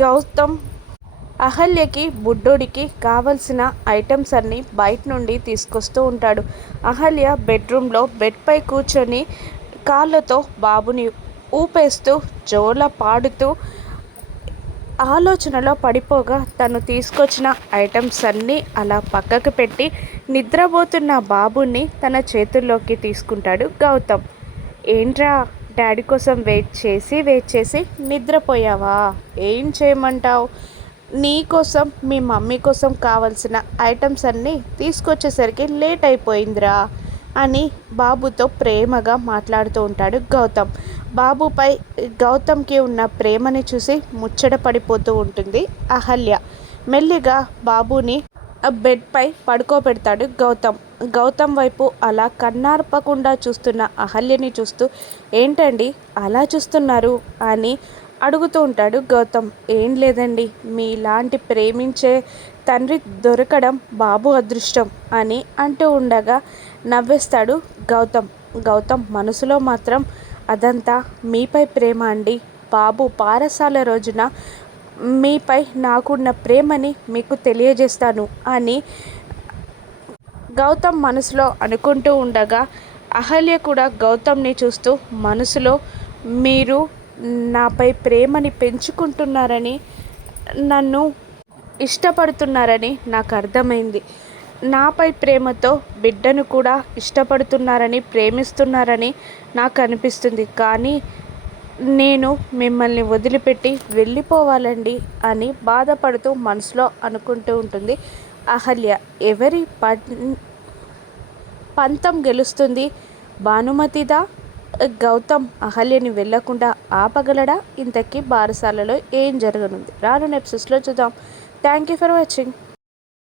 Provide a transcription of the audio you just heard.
గౌతమ్ అహల్యకి బుడ్డోడికి కావలసిన ఐటమ్స్ అన్నీ బయట నుండి తీసుకొస్తూ ఉంటాడు. అహల్య బెడ్రూమ్లో బెడ్పై కూర్చొని కాళ్ళతో బాబుని ఊపేస్తూ జోల పాడుతూ ఆలోచనలో పడిపోగా తను తీసుకొచ్చిన ఐటమ్స్ అన్నీ అలా పక్కకు పెట్టి నిద్రపోతున్న బాబుని తన చేతుల్లోకి తీసుకుంటాడు గౌతమ్. ఏంట్రా, డాడీ కోసం వెయిట్ చేసి నిద్రపోయావా? ఏం చేయమంటావు? నీ కోసం మీ మమ్మీ కోసం కావలసిన ఐటమ్స్ అన్నీ తీసుకొచ్చేసరికి లేట్ అయిపోయిందిరా అని బాబుతో ప్రేమగా మాట్లాడుతూ ఉంటాడు గౌతమ్. బాబుపై గౌతమ్కి ఉన్న ప్రేమని చూసి ముచ్చట పడిపోతూ ఉంటుంది అహల్య. మెల్లిగా బాబుని బెడ్పై పడుకోబెడతాడు గౌతమ్. గౌతమ్ వైపు అలా కన్నార్పకుండా చూస్తున్న అహల్యని చూస్తూ, ఏంటండి అలా చూస్తున్నారు అని అడుగుతూ ఉంటాడు గౌతమ్. ఏం లేదండి, మీలాంటి ప్రేమించే తండ్రి దొరకడం బాబు అదృష్టం అని అంటూ ఉండగా నవ్వేస్తాడు గౌతమ్. గౌతమ్ మనసులో మాత్రం అదంతా మీపై ప్రేమ అండి, బాబు పారసాల రోజున మీపై నాకున్న ప్రేమని మీకు తెలియజేస్తాను అని గౌతమ్ మనసులో అనుకుంటూ ఉండగా అహల్య కూడా గౌతమ్ని చూస్తూ మనసులో, మీరు నాపై ప్రేమని పెంచుకుంటున్నారని, నన్ను ఇష్టపడుతున్నారని నాకు అర్థమైంది. నాపై ప్రేమతో బిడ్డను కూడా ఇష్టపడుతున్నారని, ప్రేమిస్తున్నారని నాకు అనిపిస్తుంది. కానీ నేను మిమ్మల్ని వదిలిపెట్టి వెళ్ళిపోవాలండి అని బాధపడుతూ మనసులో అనుకుంటూ ఉంటుంది అహల్య. ఎవరి పంతం గెలుస్తుంది? భానుమతిదా? గౌతమ్ అహల్యని వెళ్లకుండా ఆపగలడా? ఇంతకీ బారసాలలో ఏం జరగనుంది? రానున్న ఎపిసోడ్స్లో చూద్దాం. Thank you for watching.